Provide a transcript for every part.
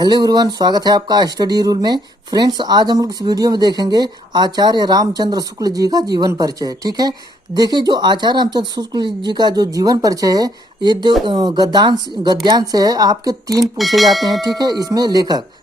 Hello everyone, स्वागत है आपका स्टडी रूल में। फ्रेंड्स, आज हम लोग इस वीडियो में देखेंगे आचार्य रामचंद्र शुक्ल जी का जीवन परिचय। ठीक है, देखिए जो आचार्य रामचंद्र शुक्ल जी का जो जीवन परिचय है, ये जो गद्यांश से है, आपके 3 पूछे जाते हैं। ठीक है, इसमें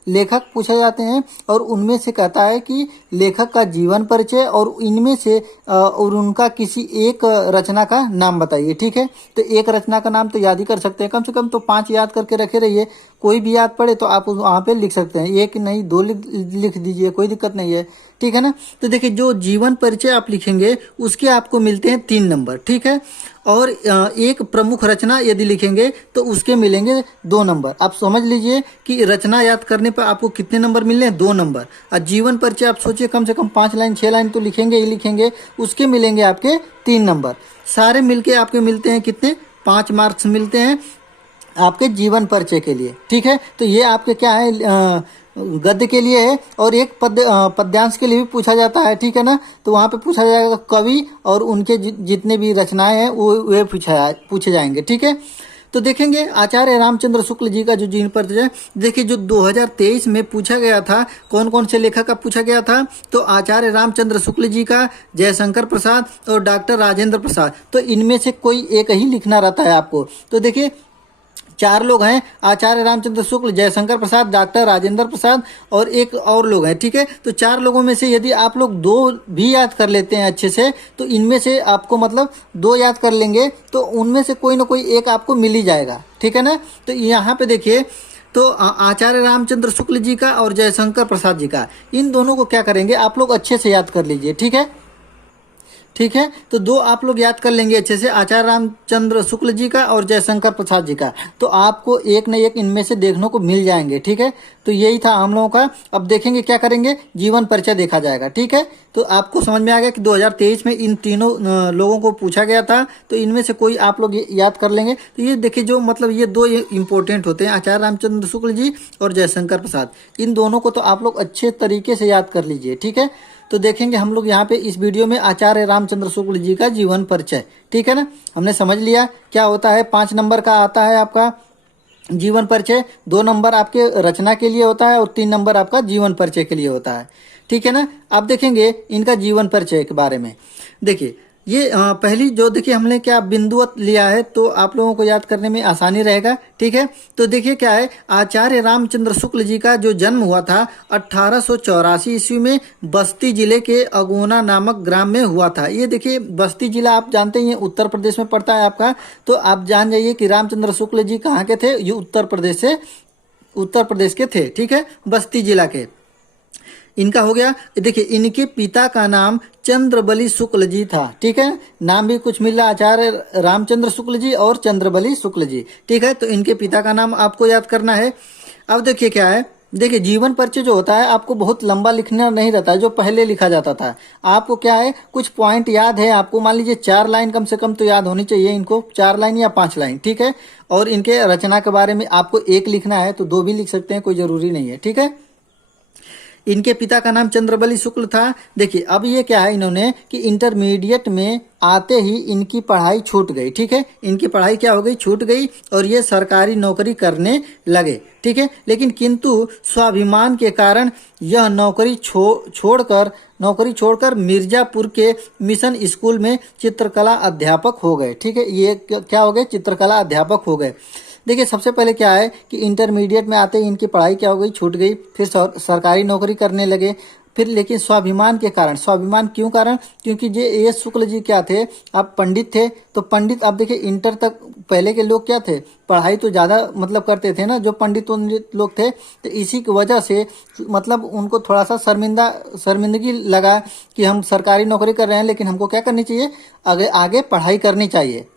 लेखक पूछे जाते हैं और उनमें से कहता है कि लेखक का जीवन परिचय और इनमें से और उनका किसी एक रचना का नाम बताइए। ठीक है, तो एक रचना का नाम तो याद ही कर सकते हैं, कम से कम तो 5 याद करके रखे रहिए। कोई भी याद पड़े तो आप वहाँ पे लिख सकते हैं, एक नहीं 2 लिख दीजिए, कोई दिक्कत नहीं है। ठीक है ना। तो देखिए जो जीवन परिचय आप लिखेंगे उसके आपको मिलते हैं 3 नंबर। ठीक है, और एक प्रमुख रचना यदि लिखेंगे तो उसके मिलेंगे 2 नंबर। आप समझ लीजिए कि रचना याद करने पर आपको कितने नंबर मिलने हैं, 2 नंबर। और जीवन परिचय आप सोचिए कम से कम 5 लाइन 6 लाइन तो लिखेंगे ही लिखेंगे, उसके मिलेंगे आपके 3 नंबर। सारे मिलके आपके मिलते हैं कितने, 5 मार्क्स मिलते हैं आपके जीवन परिचय के लिए। ठीक है, तो ये आपके क्या है, गद्य के लिए है। और एक पद्यांश के लिए भी पूछा जाता है। ठीक है ना, तो वहाँ पे पूछा जाएगा कवि और उनके जितने भी रचनाएं हैं वो पूछे जाएंगे। ठीक है, तो देखेंगे आचार्य रामचंद्र शुक्ल जी का जो जीवन परिचय, देखिए जो 2023 में पूछा गया था, कौन कौन से लेखक का पूछा गया था, तो आचार्य रामचंद्र शुक्ल जी का, जयशंकर प्रसाद और डॉक्टर राजेंद्र प्रसाद। तो इनमें से कोई एक ही लिखना रहता है आपको। तो देखिए 4 लोग हैं, आचार्य रामचंद्र शुक्ल, जयशंकर प्रसाद, डॉक्टर राजेंद्र प्रसाद और एक और लोग हैं। ठीक है, तो 4 लोगों में से यदि आप लोग 2 भी याद कर लेते हैं अच्छे से, तो इनमें से आपको मतलब 2 याद कर लेंगे तो उनमें से कोई ना कोई एक आपको मिल ही जाएगा। ठीक है ना, तो यहाँ पे देखिए तो आचार्य रामचंद्र शुक्ल जी का और जयशंकर प्रसाद जी का, इन दोनों को क्या करेंगे आप लोग अच्छे से याद कर लीजिए। ठीक है, ठीक है, तो 2 आप लोग याद कर लेंगे अच्छे से, आचार्य रामचंद्र शुक्ल जी का और जयशंकर प्रसाद जी का, तो आपको एक न एक इनमें से देखने को मिल जाएंगे। ठीक है, तो यही था हम लोगों का। अब देखेंगे क्या करेंगे, जीवन परिचय देखा जाएगा। ठीक है, तो आपको समझ में आ गया कि 2023 में इन तीनों लोगों को पूछा गया था, तो इनमें से कोई आप लोग याद कर लेंगे। तो ये देखिए जो मतलब ये 2 इंपॉर्टेंट होते हैं, आचार्य रामचंद्र शुक्ल जी और जयशंकर प्रसाद, इन दोनों को तो आप लोग अच्छे तरीके से याद कर लीजिए। ठीक है, तो देखेंगे हम लोग यहाँ पे इस वीडियो में आचार्य रामचंद्र शुक्ल जी का जीवन परिचय। ठीक है ना, हमने समझ लिया क्या होता है। 5 नंबर का आता है आपका जीवन परिचय, 2 नंबर आपके रचना के लिए होता है और 3 नंबर आपका जीवन परिचय के लिए होता है। ठीक है ना, अब देखेंगे इनका जीवन परिचय के बारे में। देखिए ये पहली जो देखिए हमने क्या बिंदुवत लिया है, तो आप लोगों को याद करने में आसानी रहेगा। ठीक है, तो देखिए क्या है, आचार्य रामचंद्र शुक्ल जी का जो जन्म हुआ था 1884 ईस्वी में बस्ती जिले के अगोना नामक ग्राम में हुआ था। ये देखिए बस्ती जिला आप जानते ही हैं, उत्तर प्रदेश में पड़ता है आपका। तो आप जान जाइए कि रामचंद्र शुक्ल जी कहाँ के थे, ये उत्तर प्रदेश के थे। ठीक है, बस्ती जिला के इनका हो गया। देखिए इनके पिता का नाम चंद्रबली शुक्ल जी था। ठीक है, नाम भी कुछ मिल रहा, आचार्य रामचंद्र शुक्ल जी और चंद्रबली शुक्ल जी। ठीक है, तो इनके पिता का नाम आपको याद करना है। अब देखिए क्या है, देखिए जीवन परिचय जो होता है आपको बहुत लंबा लिखना नहीं रहता है, जो पहले लिखा जाता था। आपको क्या है, कुछ पॉइंट याद है आपको, मान लीजिए 4 लाइन कम से कम तो याद होनी चाहिए इनको, 4 लाइन या 5 लाइन। ठीक है, और इनके रचना के बारे में आपको 1 लिखना है तो 2 भी लिख सकते हैं, कोई जरूरी नहीं है। ठीक है, इनके पिता का नाम चंद्रबली शुक्ल था। देखिए अब ये क्या है, इन्होंने कि इंटरमीडिएट में आते ही इनकी पढ़ाई छूट गई। ठीक है, इनकी पढ़ाई क्या हो गई, छूट गई और ये सरकारी नौकरी करने लगे। ठीक है, लेकिन किंतु स्वाभिमान के कारण यह नौकरी छोड़कर मिर्जापुर के मिशन स्कूल में चित्रकला अध्यापक हो गए। ठीक है, ये क्या हो गए, चित्रकला अध्यापक हो गए। देखिए सबसे पहले क्या है कि इंटरमीडिएट में आते ही इनकी पढ़ाई क्या हो गई, छूट गई, फिर सरकारी नौकरी करने लगे। फिर लेकिन स्वाभिमान के कारण, स्वाभिमान क्यों कारण, क्योंकि ये शुक्ल जी क्या थे, आप पंडित थे। तो पंडित आप देखिए इंटर तक पहले के लोग क्या थे, पढ़ाई तो ज़्यादा मतलब करते थे ना, जो पंडित लोग थे। तो इसी की वजह से मतलब उनको थोड़ा सा शर्मिंदगी लगा कि हम सरकारी नौकरी कर रहे हैं, लेकिन हमको क्या करनी चाहिए, आगे पढ़ाई करनी चाहिए।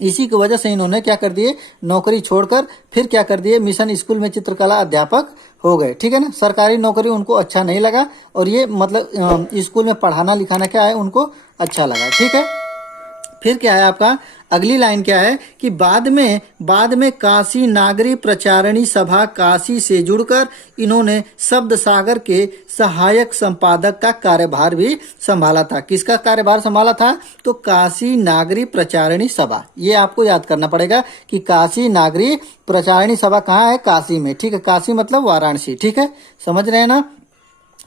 इसी की वजह से इन्होंने क्या कर दिए, नौकरी छोड़कर फिर क्या कर दिए, मिशन स्कूल में चित्रकला अध्यापक हो गए। ठीक है ना, सरकारी नौकरी उनको अच्छा नहीं लगा और ये मतलब स्कूल में पढ़ाना लिखाना क्या है उनको अच्छा लगा। ठीक है, फिर क्या है आपका अगली लाइन क्या है कि बाद में काशी नागरी प्रचारणी सभा काशी से जुड़कर इन्होंने शब्द सागर के सहायक संपादक का कार्यभार भी संभाला था। किसका कार्यभार संभाला था? तो काशी नागरी प्रचारणी सभा। ये आपको याद करना पड़ेगा कि काशी नागरी प्रचारणी सभा कहाँ है? काशी में। ठीक है, काशी मतलब वाराणसी। ठीक है, समझ रहे हैं ना।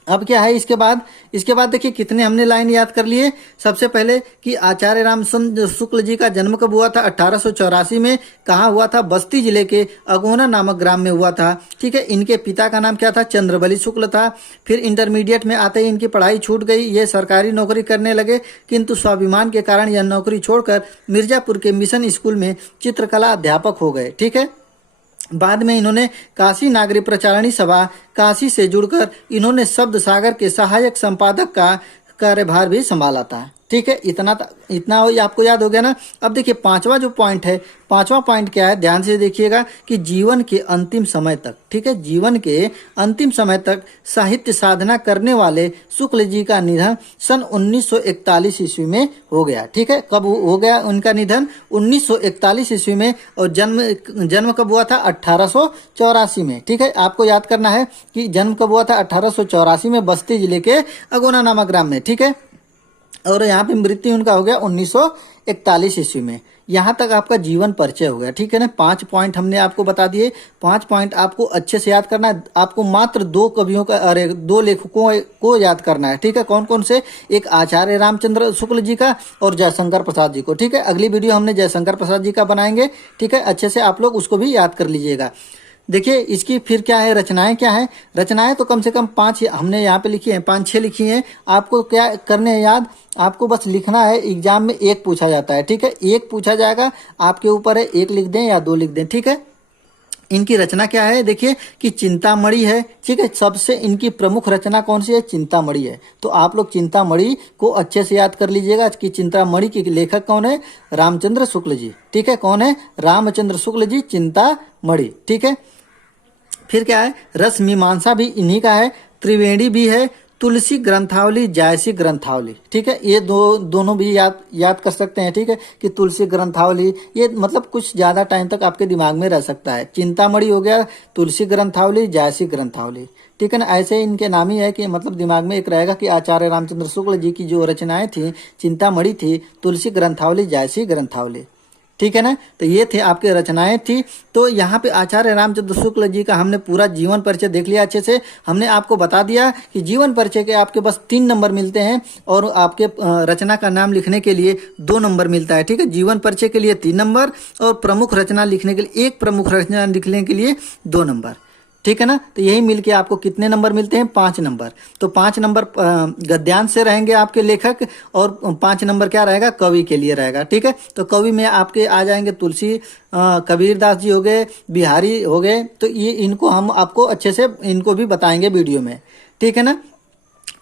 अब क्या है इसके बाद देखिए कितने हमने लाइन याद कर लिए। सबसे पहले कि आचार्य रामचंद्र शुक्ल जी का जन्म कब हुआ था? 1884 में। कहाँ हुआ था? बस्ती जिले के अगोना नामक ग्राम में हुआ था। ठीक है, इनके पिता का नाम क्या था? चंद्रबली शुक्ल था। फिर इंटरमीडिएट में आते ही इनकी पढ़ाई छूट गई, ये सरकारी नौकरी करने लगे, किंतु स्वाभिमान के कारण यह नौकरी छोड़कर मिर्जापुर के मिशन स्कूल में चित्रकला अध्यापक हो गए। ठीक है, बाद में इन्होंने काशी नागरी प्रचारणी सभा काशी से जुड़कर इन्होंने शब्द सागर के सहायक संपादक का कार्यभार भी संभाला था। ठीक है, इतना आपको याद हो गया ना। अब देखिए पांचवा जो पॉइंट है, पांचवा पॉइंट क्या है? ध्यान से देखिएगा कि जीवन के अंतिम समय तक, ठीक है, जीवन के अंतिम समय तक साहित्य साधना करने वाले शुक्ल जी का निधन सन 1941 ईस्वी में हो गया। ठीक है, कब हो गया उनका निधन? 1941 ईस्वी में। और जन्म कब हुआ था? 1884 में। ठीक है, आपको याद करना है कि जन्म कब हुआ था? 1884 में, बस्ती जिले के अगोना नामक ग्राम में। ठीक है, और यहाँ पे मृत्यु उनका हो गया 1941 ईस्वी में। यहाँ तक आपका जीवन परिचय हो गया। ठीक है ना, 5 पॉइंट हमने आपको बता दिए। 5 पॉइंट आपको अच्छे से याद करना है। आपको मात्र 2 कवियों का, अरे 2 लेखकों को याद करना है। ठीक है, कौन कौन से? एक आचार्य रामचंद्र शुक्ल जी का और जयशंकर प्रसाद जी को। ठीक है, अगली वीडियो हमने जयशंकर प्रसाद जी का बनाएंगे। ठीक है, अच्छे से आप लोग उसको भी याद कर लीजिएगा। देखिए इसकी फिर क्या है, रचनाएं क्या है? रचनाएं तो कम से कम 5 हमने यहाँ पे लिखी हैं, 5-6 लिखी हैं। आपको क्या करने हैं याद? आपको बस लिखना है। एग्जाम में 1 पूछा जाता है। ठीक है, 1 पूछा जाएगा, आपके ऊपर है 1 लिख दें या 2 लिख दें। ठीक है, इनकी रचना क्या है? देखिए कि चिंतामणि है। ठीक है, सबसे इनकी प्रमुख रचना कौन सी है? चिंतामणि है। तो आप लोग चिंतामणि को अच्छे से याद कर लीजिएगा कि चिंतामणि के लेखक कौन है? रामचंद्र शुक्ल जी। ठीक है, कौन है? रामचंद्र शुक्ल जी, चिंतामणि। ठीक है, फिर क्या है? रस मीमांसा भी इन्हीं का है। त्रिवेणी भी है, तुलसी ग्रंथावली, जायसी ग्रंथावली। ठीक है, ये दोनों भी याद कर सकते हैं। ठीक है, कि तुलसी ग्रंथावली, ये मतलब कुछ ज्यादा टाइम तक आपके दिमाग में रह सकता है। चिंतामणि हो गया, तुलसी ग्रंथावली, जायसी ग्रंथावली। ठीक है ना, ऐसे इनके नाम ही है कि मतलब दिमाग में एक रहेगा कि आचार्य रामचंद्र शुक्ल जी की जो रचनाएं थी, चिंतामणि थी, तुलसी ग्रंथावली, जायसी ग्रंथावली। ठीक है ना, तो ये थे आपके रचनाएं थी। तो यहाँ पे आचार्य रामचंद्र शुक्ल जी का हमने पूरा जीवन परिचय देख लिया अच्छे से। हमने आपको बता दिया कि जीवन परिचय के आपके बस 3 नंबर मिलते हैं और आपके रचना का नाम लिखने के लिए 2 नंबर मिलता है। ठीक है, जीवन परिचय के लिए 3 नंबर और प्रमुख रचना लिखने के लिए, एक प्रमुख रचना लिखने के लिए 2 नंबर। ठीक है ना, तो यही मिलके आपको कितने नंबर मिलते हैं? 5 नंबर। तो 5 नंबर गद्यांश से रहेंगे आपके लेखक और 5 नंबर क्या रहेगा? कवि के लिए रहेगा। ठीक है, तो कवि में आपके आ जाएंगे तुलसी कबीरदास जी हो गए, बिहारी हो गए। तो ये इनको हम आपको अच्छे से इनको भी बताएंगे वीडियो में। ठीक है ना,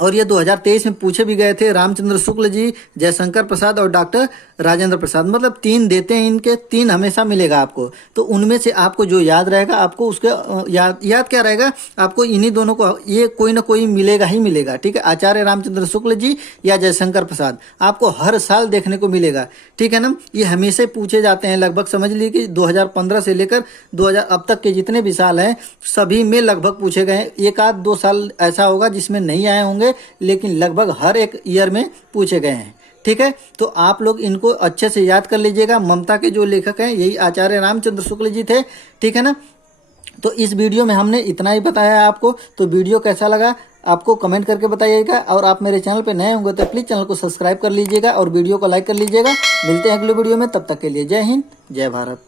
और ये 2023 में पूछे भी गए थे। रामचंद्र शुक्ल जी, जयशंकर प्रसाद और डॉक्टर राजेंद्र प्रसाद, मतलब 3 देते हैं, इनके 3 हमेशा मिलेगा आपको। तो उनमें से आपको जो याद रहेगा, आपको उसके याद क्या रहेगा? आपको इन्हीं दोनों को, ये कोई ना कोई मिलेगा ही मिलेगा। ठीक है, आचार्य रामचंद्र शुक्ल जी या जयशंकर प्रसाद आपको हर साल देखने को मिलेगा। ठीक है ना, ये हमेशा पूछे जाते हैं। लगभग समझ लीजिए कि 2015 से लेकर 2000 अब तक के जितने भी साल हैं, सभी में लगभग पूछे गए। 1-2 साल ऐसा होगा जिसमें नहीं आए होंगे, लेकिन लगभग हर एक ईयर में पूछे गए हैं। ठीक है, तो आप लोग इनको अच्छे से याद कर लीजिएगा। ममता के जो लेखक हैं यही आचार्य रामचंद्र शुक्ल जी थे। ठीक है ना, तो इस वीडियो में हमने इतना ही बताया है आपको। तो वीडियो कैसा लगा आपको कमेंट करके बताइएगा, और आप मेरे चैनल पे नए होंगे तो प्लीज चैनल को सब्सक्राइब कर लीजिएगा और वीडियो को लाइक कर लीजिएगा। मिलते हैं अगले वीडियो में, तब तक के लिए जय हिंद, जय भारत।